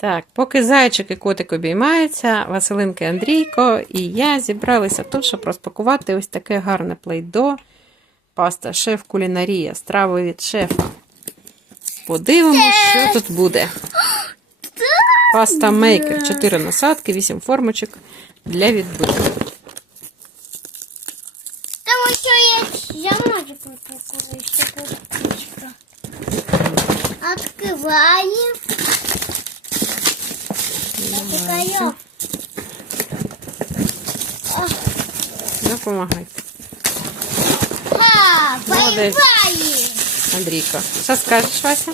Так, поки зайчик і котик обіймаються, Василинка і Андрійко і я зібралися тут, щоб розпакувати ось таке гарне плейдо. Паста шеф кулінарія, страви від шефа. Подивимось, що тут буде. Паста мейкер, 4 насадки, 8 формочок для відбитку. Там еще есть замазик вот Допомагайте. А, Молодец. поиграем. Андрійко. Що скажеш, Вася?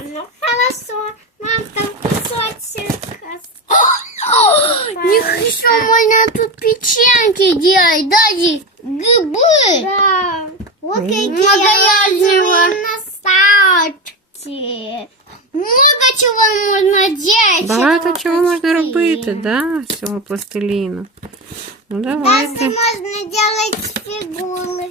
Ну, хорошо. Мам, там кусочек. Нехорошо, можно тут печеньки делать, даже грибы. Да. Вот какие разные насадки. Много чего можно делать. Багато чого можна робити, да, з цього пластиліну. Ну Даже давайте, можно делать фигуры.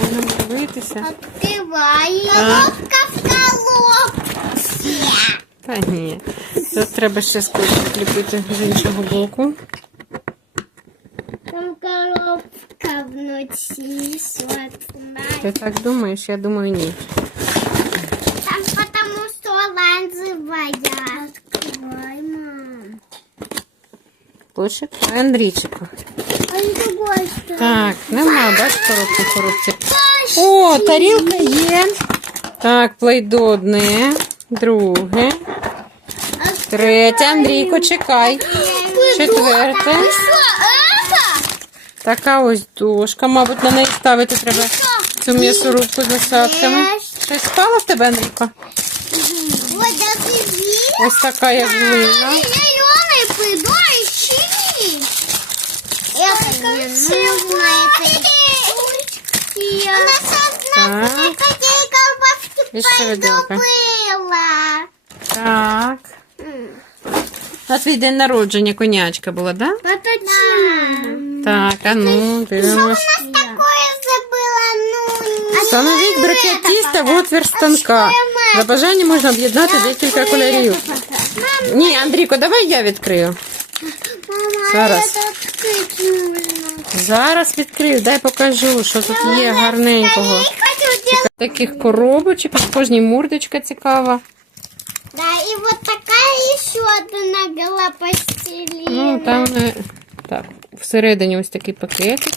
будемо дивитися. Открываем. Так. Коробка в коробке. Та ні. Тут треба ще скотч прикріпити з іншого боку. Там коробка внутри. Вот, Ти так думаєш? Я думаю, ні. Там потому что оранжевая. Открывай, мам. Почек. Андрійчику. А с другой стороны. Так, нема, бач, коробки в коробці. О, тарілка є. Так, плейдо одне, друге, третє. Андрійко, чекай. Четверте. Что это? Така ось дошка. Мабуть, на неї ставити треба цю м'ясорубку з насадками. Щось впало в тебе, Андрійко? Вот это вид. Ось така як глина. Зеленый придой чили. Это не нужно. Это У нас одна Так, какие колбаски І ще виделка. было. Так. На твій день народження конячка була, да? Поточим. Так, а ну, дивимось. Такое забыла, ну... Встановіть брикет тіста в отвір станка. За бажанням можна об'єднати декілька кольорів. Ні, Андрійко, давай я відкрию. Мама, Зараз. это открыть нужно. Зараз відкрию, дай покажу, що тут є гарненького. Я хочу делать... Таких коробочок, в кожній мурдочка цікава. Да, и вот такая еще одна была пластилина. Ну, там вони- так, всередині ось такий пакетик.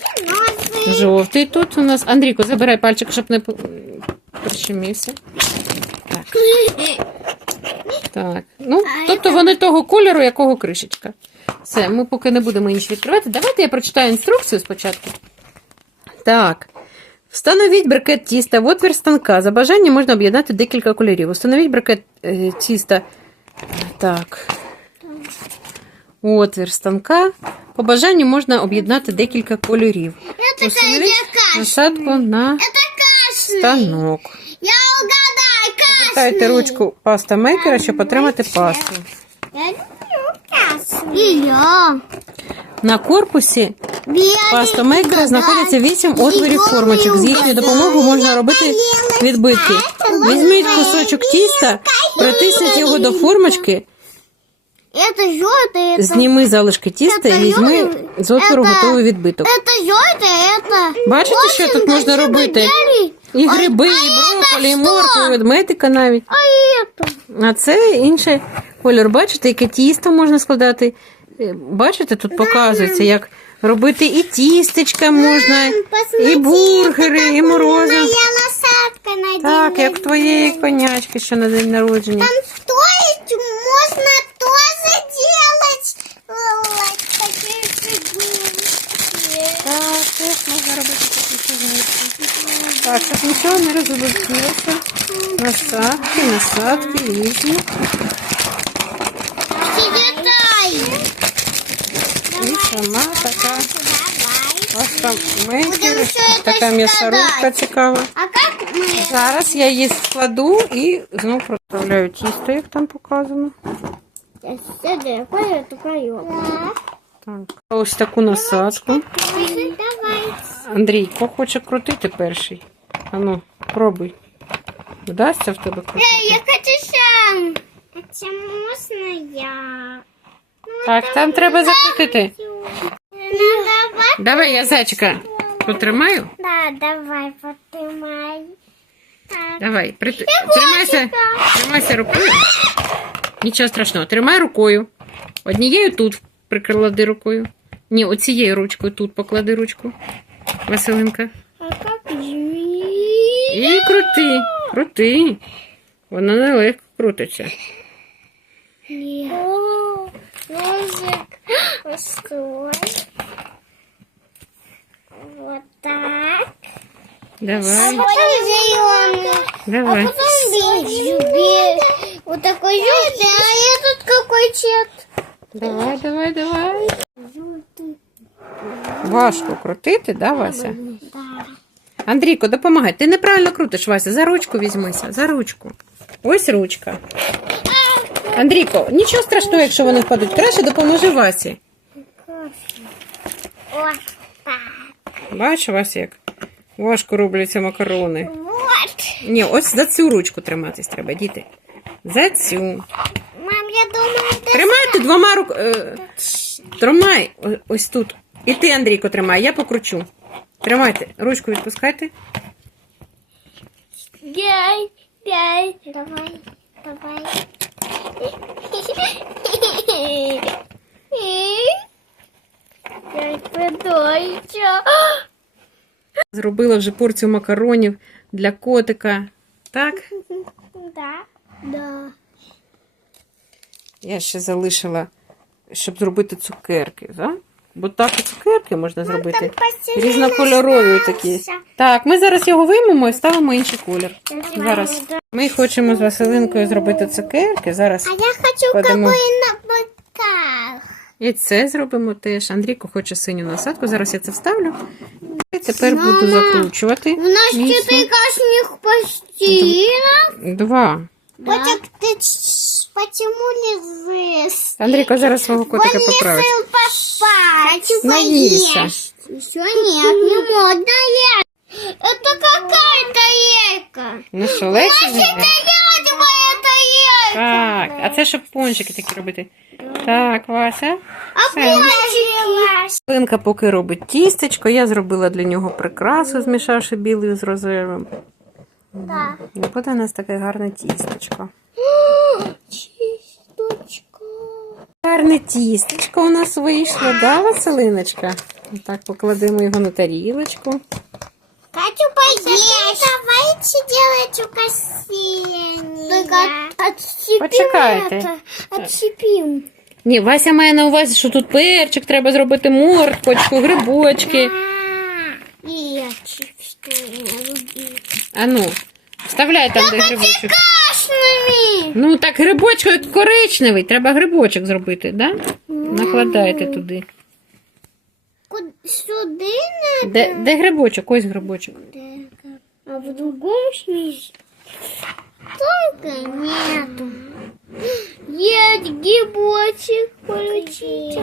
Ножи. Жовтий тут у нас. Андрійко, забирай пальчик, щоб не п- прищемився. Так. Так. Ну, тобто вони того кольору, якого кришечка. Все, ми поки не будемо інші відкривати. Давайте я прочитаю інструкцію спочатку. Так. Встановіть брикет тіста в отвір станка. За бажанням можна об'єднати декілька кольорів. Установіть брикет е, тіста. Так. Отвір станка. По бажанню можна об'єднати декілька кольорів. Кашель. насадку на станок. Я угадаю, кашель. Ставте ручку паста мейкера, щоб отримати пасту. Я люблю кашель. И я. На корпусі паста мейкера знаходяться 8 отворів формочок. З їхньою допомогою можна робити відбитки. Візьміть кусочок тіста, притисніть його до формочки, Это желтое, это... зніми залишки тіста і візьми з отвору готовий відбиток. Это желтое, это... Бачите, що тут можна робити? І гриби, і брокколі, і моркву, і ведмедика навіть. А это? А це інший кольор. Бачите, яке тісто можна складати. Е, Бачите, тут показується, як робити і тістечка можна, і бургери, і день Так, як в твоєї конячки, що на день народження. Там стоит, можно тоже делать вот такие фигурки. Так, теж можна робити такі фігурки. Так, щоб нічого не розлетілося. Насадки, насадки різні. І сама така ось там мейкер, Будемо все це така м'ясорубка цікава. А как мы... Зараз я її складу і знову проставляю тісто, як там показано. Так. Ось таку насадку. Давай. Андрійко хоче крутити перший. Ану, пробуй. Вдасться в тебе крутити? Я хочу сам. Вася, можно я? Так, там треба закрутити. Ну, давай. Давай я зайчика потримаю. Да, давай, поднимай. Так. Давай, при... тримайся, тримайся рукою. Нічого страшного, тримай рукою. Однією тут приклади рукою. Ні, оцією ручкою тут поклади ручку. Василинка. А как же? І крути, крути. Воно нелегко крутиться. О, ножик. Стой. Вот так. Давай, потом зеленый. давай. потом белый. Вот такой желтый, а этот какой цвет? Давай, давай, давай. Важко крутити, да, Вася? Андрійко, допомагай. Ти неправильно крутиш, Вася. За ручку візьмися, за ручку. Ось ручка. Андрійко, нічого страшного, якщо вони впадуть. Краще допоможи Васі. Так. Бачиш, Вася, як важко робляться макарони. Вот. Ні, ось за цю ручку триматись треба, діти. За цю. Мам, я думаю, ты... Тримайте двома рук. Е, тримай ось тут. І ти, Андрійко, тримай, я покручу. Тримайте, ручку відпускайте. Дай, дай. Давай, давай. Зробила вже порцію макаронів для котика. Так? Да. Да. Я ще залишила, щоб зробити цукерки, да? Бо так і цукерки можна зробити. Різнокольорові такі. Так, ми зараз його виймемо і ставимо інший колір. Зараз. Ми хочемо з Василинкою зробити цукерки. Зараз А я хочу какой на боках. і це зробимо теж. Андрійко хоче синю насадку. Зараз я це вставлю. І тепер буду закручувати. У нас четыре кашних пластинок. Два. Котик, ты ч- почему лезешь? Андрійко зараз свого котика Он поправить. решил поспать. Хочу Наелся. поесть. Еще нет, не можно есть. Это какая тарелка? Ну що, легше? Это вже? я моя тарелка. Так, а це щоб пончики такі робити. Так, Вася. А Все. пончики? Линка поки робить тістечко, я зробила для нього прикрасу, змішавши білий з рожевим. Да. І буде у нас таке гарне тістечко. Чисточка. Гарне тістечко у нас вийшло, да, Василиночка? Так, покладемо його на тарілочку. Хочу поесть. Давайте делать угощение. Отщепим Почекайте. это. Отщепим. Ні, Вася має на увазі, що тут перчик, треба зробити морквочку, грибочки. Перчик, что я люблю. А ну, вставляй там, де грибочок. Красными. Ну так, грибочок коричневий, треба грибочок зробити, да? Накладайте туди. Сюда надо? Де, де грибочок? Ось грибочок. А в другом снизу? Только нету. Есть грибочек, получите.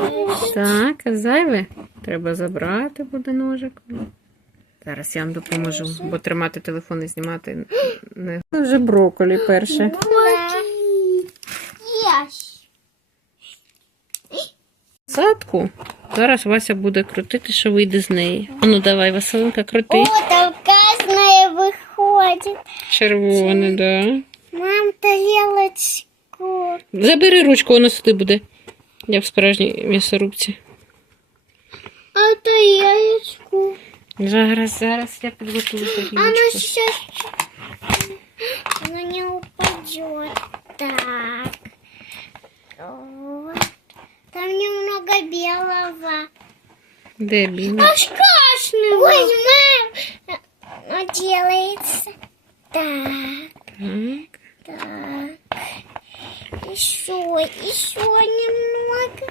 Так, а зайве треба забрати буде ножик. Зараз я вам допоможу, бо тримати телефон і знімати не Це вже броколі перше. Садку. Зараз Вася буде крутити, що вийде з неї. А ну давай, Василинка, крути. О, там красное выходит. Червоне, да. Мам, тарелочку. Забери ручку, воно сюди буде. Як в справжній м'ясорубці. А тарелочку. Зараз, зараз я підготую Она тарілочку. сейчас... Она не упадет. Так. Вот. Там немного белого. Де білий? Аж красный. Ой, мам. Оно делается. Так. Так. Так. Еще, еще немного.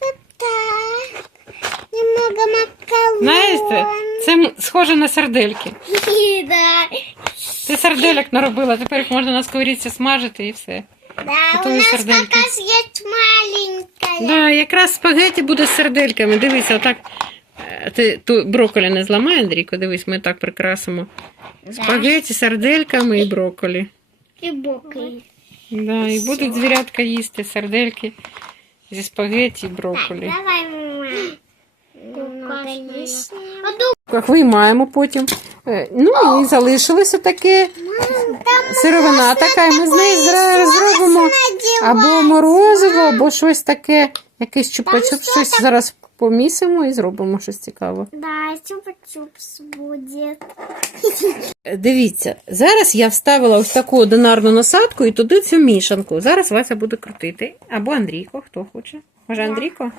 Вот так. Немного макарон. Знаєте, це схоже на сардельки. Да. Ти сардельок наробила, тепер їх можна на сковорідці смажити і все. Да, у нас сардельки. как раз есть маленькая. Да, якраз спагеті буде з сардельками. Дивися, отак. е, Ти ту брокколі не зламай, Андрійко, дивись, ми так прикрасимо. Спагеті, сардельками і брокколі. И бокой. Да, і будуть звірятка їсти сердельки зі спагетті і брокколі. Давай, мама. Як виймаємо потім. Е, Ну і залишилося таке. Сировина така, і ми з неї зробимо або морозиво, або щось таке, якийсь чупа-чуп, щось зараз помісимо і зробимо щось цікаве. Да, чупа-чупс будет. Е, Дивіться, зараз я вставила ось таку одинарну насадку і туди цю мішанку. Зараз Вася буде крутити. Або Андрійко, хто хоче. Може, Андрійко?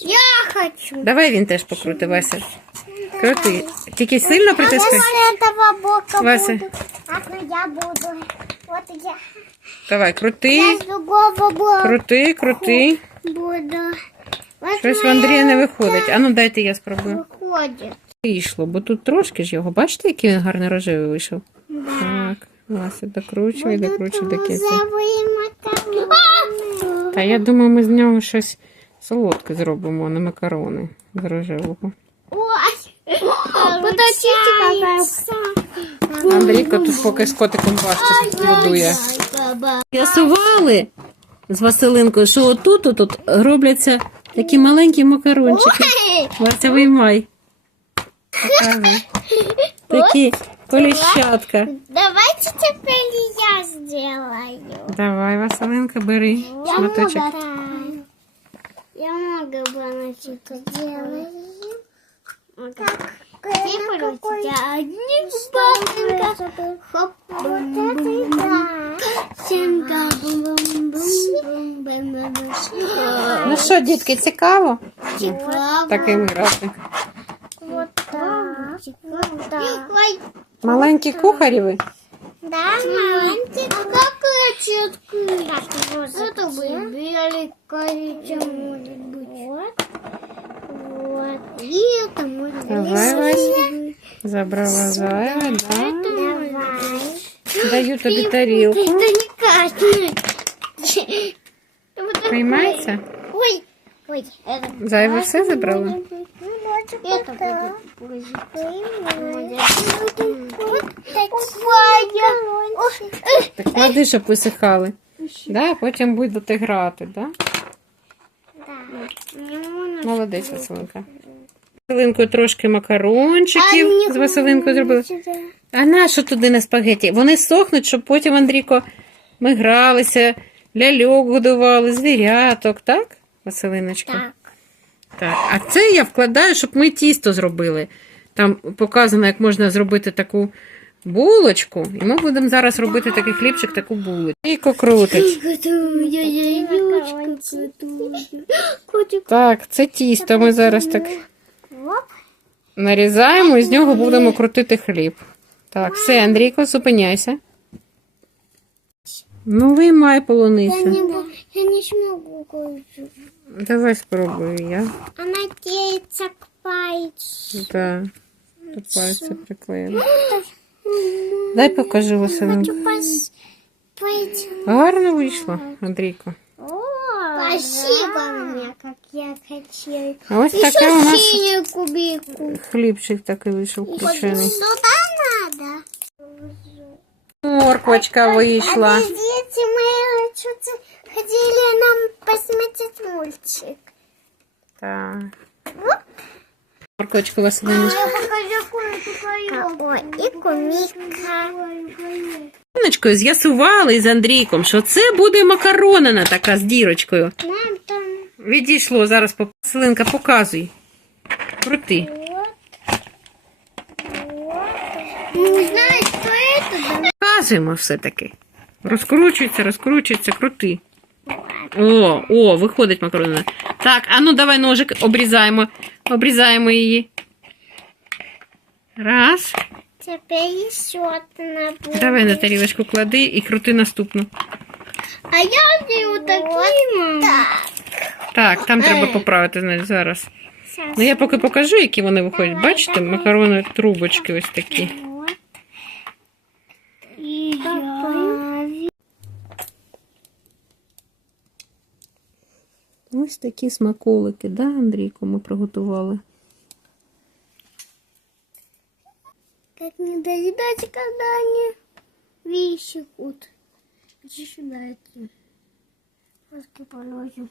Я хочу. Давай він теж покрути, Вася. Крути. Тільки сильно притискай. Вася. ну я буду. Вот я. Давай, крути, Я с другого бока крути, крути. буду. Вот Щось в моя Андрія не виходить. Ану, дайте я спробую. Выходит. Вийшло, бо тут трошки ж його. Бачите, який він гарний рожевий вийшов? Так, Вася докручує, докручує до кінця. розовые макароны. Та я думаю, ми з нього щось солодке зробимо, а не макарони з рожевого. Ой. Подождите, какая Андрійко тут поки з котиком бачите, будує. З'ясували з Василинкою, що отут отут робляться такі маленькі макарончики. Вася, виймай. Показуй. Такі коліщатка. Давайте теперь я сделаю. Давай, Василинка, бери Я шматочок. много, я много баночек делаю. Вот так. Теперь у тебя одни баночка. Хоп, бум, бум, бум. Синка, бум, бум, бум, бум, бум, бум. Ну що, дітки, цікаво? Цікаво. Таким грати. Вот так. Вот так. Ой, Маленькі кухарі ви. Да, маленький. А как четко? Это будет белый коричневый может быть. Вот. Вот. И это может Давай, Вася. Забрала зайве, да? Давай. Даю тобі тарілку. Это не кашляй. Приймається? Ой. Ой. Это Зайве все забрала? Это будет позже. Вот такая. Ой. Так клади, щоб висихали. Да, потім будете грати, да? Да. Молодець, Василинка. Василинкою трошки макарончиків з Василинкою зробили. А на що туди на спагеті? Вони сохнуть, щоб потім, Андрійко, ми гралися, ляльок годували, звіряток, так, Василиночка? Так. Так. А це я вкладаю, щоб ми тісто зробили. Там показано, як можна зробити таку булочку. І ми будемо зараз робити такий хлібчик, таку булочку. І крутить. Так, це тісто. Ми зараз так нарізаємо і з нього будемо крутити хліб. Так, все, Андрійко, зупиняйся. Ну, виймай Я полуницю. не, я не смогу Давай спробую я. Она теется к пальцу. Да. Тут пальці приклеїли. Дай покажу Василинку. Гарно вийшло, Андрійко. Спасибо мне, как я хотела. А ось таке у нас синюю кубику. хлібчик такий вийшов кручений. Сюда надо. Морквочка вийшла. Дети мои что-то хотели нам посмотреть мультик. Так. Морквочка Василиночка. Кое-что и кумика. Сонечкою з'ясували з Андрійком, що це буде макаронина така з дірочкою. Нам там Відійшло зараз по Василинка, показуй. Крути. не знаю. Показуємо все-таки. Розкручується, розкручується, крути. О, о, виходить макаронина. Так, а ну давай ножик обрізаємо. Обрізаємо її. Раз. Теперь еще одна будет. Давай на тарілочку клади і крути наступну. А я делаю такие, Так. Так, там треба поправити значить, зараз. Ну я поки покажу, які вони виходять. Бачите, макарони трубочки ось такі. И я... Ось такі смаколики, да, Андрійко, ми приготували. Как не доедайте, когда они вещикут. Иди сюда, идти. Маски положим.